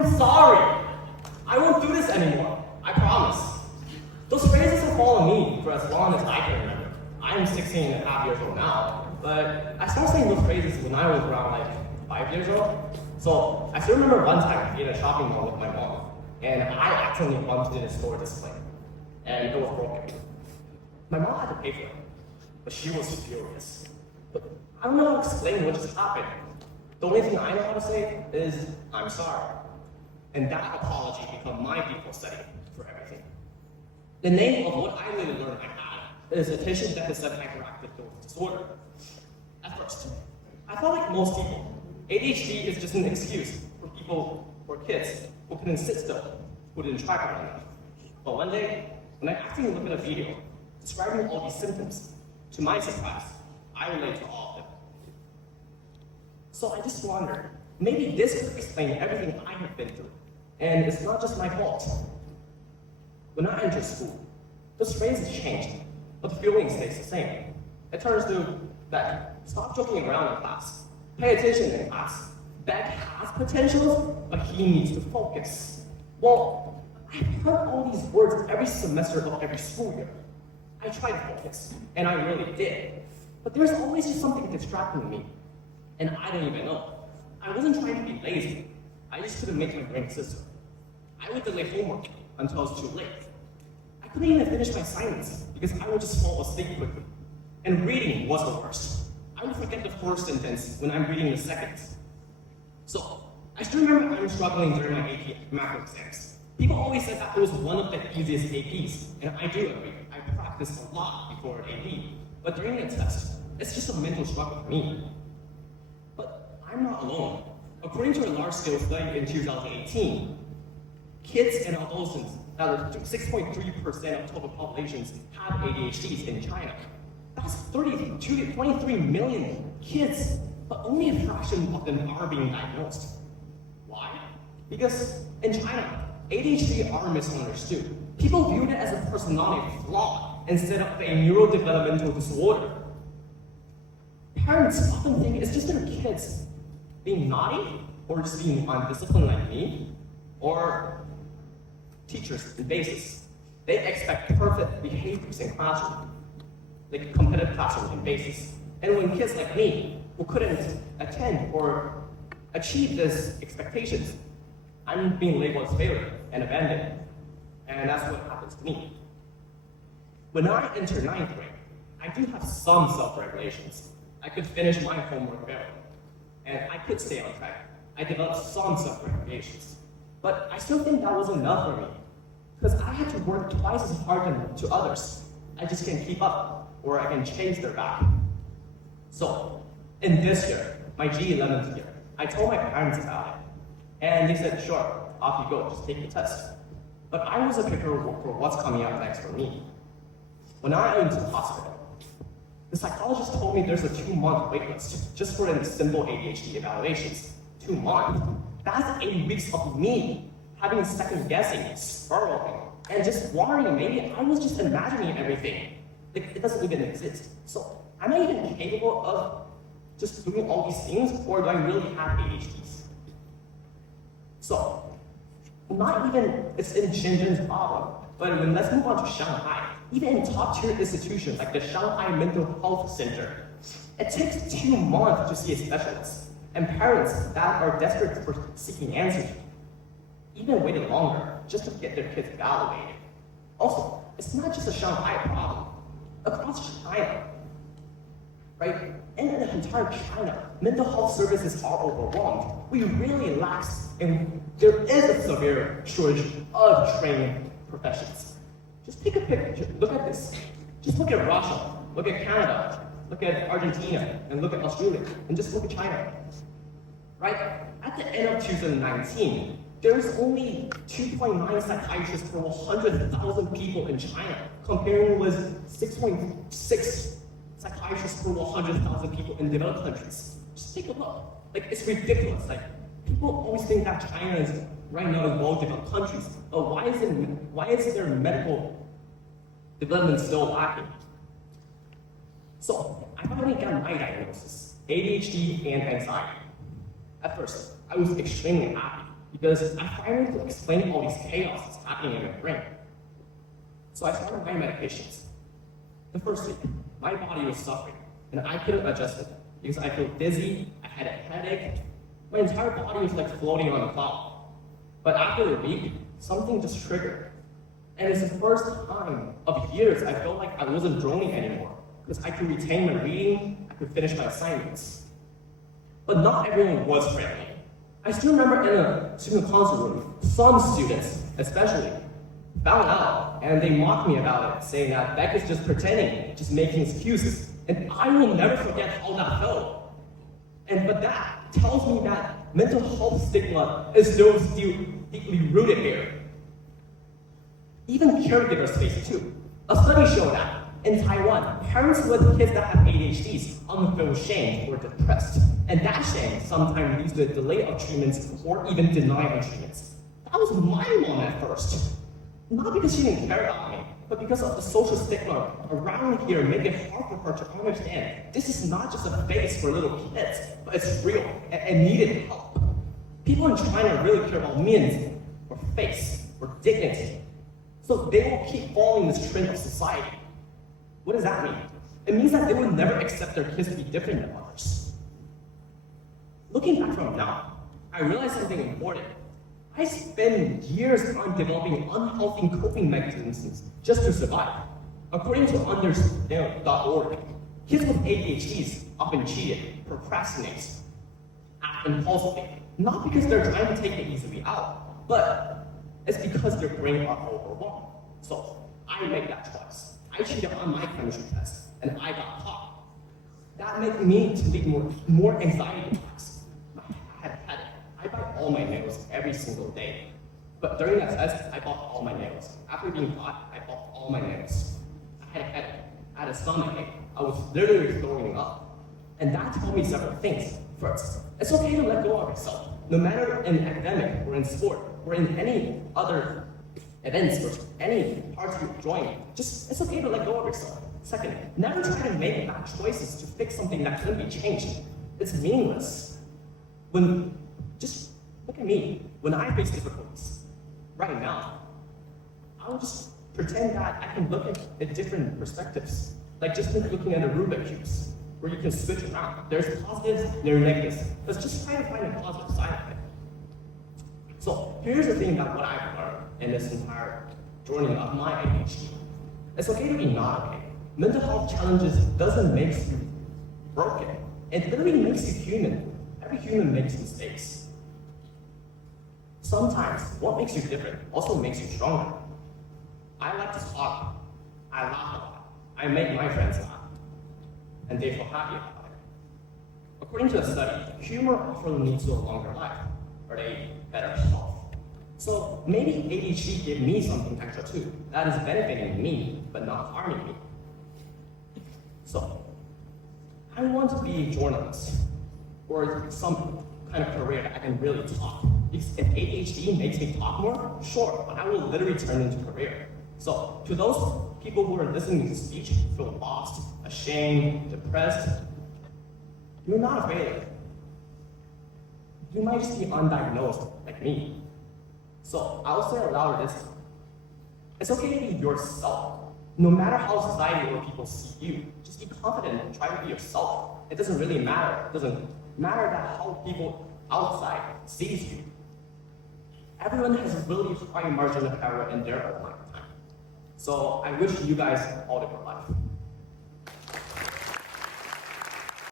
I'm sorry. I won't do this anymore. I promise. Those phrases have followed me for as long as I can remember. I'm 16 and a half years old now, but I started saying those phrases when I was around like 5 years old. So I still remember one time in a shopping mall with my mom, and I accidentally bumped into the store display, and it was broken. My mom had to pay for it, but she was furious. But I don't know how to explain what just happened. The only thing I know how to say is, I'm sorry. And that apology became my default setting for everything. The name of what I later learned I had is attention deficit hyperactive disorder. At first, I felt like most people, ADHD is just an excuse for kids who couldn't sit still, who didn't try hard enough. But one day, when I accidentally looked at a video describing all these symptoms, to my surprise, I relate to all of them. So I just wondered, maybe this could explain everything I have been through. And it's not just my fault. When I entered school, those phrases changed, but the feeling stays the same. It turns to Beck, stop joking around in class. Pay attention in class. Beck has potential, but he needs to focus. Well, I've heard all these words every semester of every school year. I tried to focus, and I really did. But there's always just something distracting me, and I don't even know. I wasn't trying to be lazy. I just couldn't make my brain system. I would delay homework until it was too late. I couldn't even finish my assignments because I would just fall asleep quickly. And reading was the worst. I would forget the first sentence when I'm reading the second. So, I still remember I'm struggling during my AP math exams. People always said that it was one of the easiest APs, and I do agree. I practiced a lot before an AP, but during the test, it's just a mental struggle for me. But I'm not alone. According to a large-scale study in 2018, kids and adolescents, that are 6.3% of total populations, have ADHDs in China. That's 23 million kids, but only a fraction of them are being diagnosed. Why? Because in China, ADHD are misunderstood. People view it as a personality flaw instead of a neurodevelopmental disorder. Parents often think it's just their kids being naughty, or just being undisciplined like me, or teachers in basis. They expect perfect behaviors in classroom, like competitive classroom in basis. And when kids like me, who couldn't attend or achieve these expectations, I'm being labeled as failure and abandoned. And that's what happens to me. When I entered 9th grade, I do have some self-regulations. I could finish my homework early, and I could stay on track. I developed some self-regulations. But I still think that wasn't enough for me, because I had to work twice as hard to others. I just can't keep up, or I can change their back. So, in this year, my G11th year, I told my parents about it. And they said, sure, off you go, just take the test. But I was a picker for what's coming up next for me. When I went to the hospital, the psychologist told me there's a 2-month wait list just for the simple ADHD evaluations. 2 months. That's 8 weeks of me having second guessing, spiraling, and just worrying. Maybe I was just imagining everything. Like, it doesn't even exist. So, am I even capable of just doing all these things, or do I really have ADHDs? So, not even it's in Shenzhen's problem, but let's move on to Shanghai. Even in top-tier institutions like the Shanghai Mental Health Center, it takes 2 months to see a specialist, and parents that are desperate for seeking answers even waited longer just to get their kids evaluated. Also, it's not just a Shanghai problem. Across China, right? In the entire China, mental health services are overwhelmed. We really lack, and there is a severe shortage of trained professionals. Just take a picture, look at this. Just look at Russia, look at Canada, look at Argentina, and look at Australia, and just look at China. Right? At the end of 2019, there's only 2.9 psychiatrists per 100,000 people in China, comparing with 6.6 psychiatrists per 100,000 people in developed countries. Just take a look. Like, it's ridiculous. Like, people always think that China is right now in well-developed countries, but why is their medical development still lacking? So, I finally got my diagnosis, ADHD and anxiety. At first, I was extremely happy because I finally could explain all these chaos that's happening in my brain. So I started my medications. The first week, my body was suffering, and I couldn't adjust it because I felt dizzy, I had a headache, my entire body was like floating on a cloud. But after a week, something just triggered. And it's the first time of years I felt like I wasn't droning anymore, because I could retain my reading, I could finish my assignments. But not everyone was friendly. I still remember in a student council room, some students, especially, found out and they mocked me about it, saying that Beck is just pretending, just making excuses. And I will never forget how that felt. But that tells me that mental health stigma is still deeply rooted here. Even caregivers face it too. A study showed that in Taiwan, parents with kids that have ADHDs often feel shamed or depressed. And that shame sometimes leads to a delay of treatments or even denial of treatments. That was my mom at first. Not because she didn't care about me, but because of the social stigma around here made it hard for her to understand this is not just a phase for little kids, but it's real and needed help. People in China really care about means or face or dignity. So they will keep following this trend of society. What does that mean? It means that they will never accept their kids to be different than others. Looking back from now, I realized something important. I spent years on developing unhealthy coping mechanisms just to survive. According to understand.org, kids with ADHDs often cheat, procrastinate, act impulsively, not because they're trying to take the easy way out, but it's because their brains are overwhelmed. So I made that choice. I cheated on my chemistry test, and I got caught. That made me to lead more anxiety attacks. I had a headache. I bite all my nails every single day. But during that test, I bought all my nails. After being caught, I bought all my nails. I had a headache. I had a stomachache. I was literally throwing up. And that told me several things. First, it's okay to let go of yourself. No matter in academic or in sport or in any other events or any parts you join, it's okay to let go of yourself. Second, never try to make bad choices to fix something that couldn't be changed. It's meaningless. Just look at me. When I face difficulties, right now, I'll just pretend that I can look at different perspectives. Like just looking at the Rubik's cubes, where you can switch around. There's positives, there are negatives. Let's just try to find a positive side of it. So here's the thing about what I've learned in this entire journey of my ADHD. It's okay to be not okay. Mental health challenges doesn't make you broken. It literally makes you human. Every human makes mistakes. Sometimes what makes you different also makes you stronger. I like to talk. I laugh a lot. I make my friends laugh. And they feel happy about it. According to a study, humor often leads to a longer life, or a better health. So maybe ADHD gave me something extra too, that is benefiting me, but not harming me. So, I want to be a journalist, or some kind of career that I can really talk. Because if ADHD makes me talk more, sure, but I will literally turn into a career. So, to those people who are listening to this speech, feel lost, ashamed, depressed, you're not a failure. You might just be undiagnosed, like me. So I'll say aloud this: it's okay to be yourself. No matter how society or people see you, just be confident and try to be yourself. It doesn't really matter. It doesn't matter that how people outside sees you. Everyone has a really high margin of error in their own lifetime. So I wish you guys all the good life.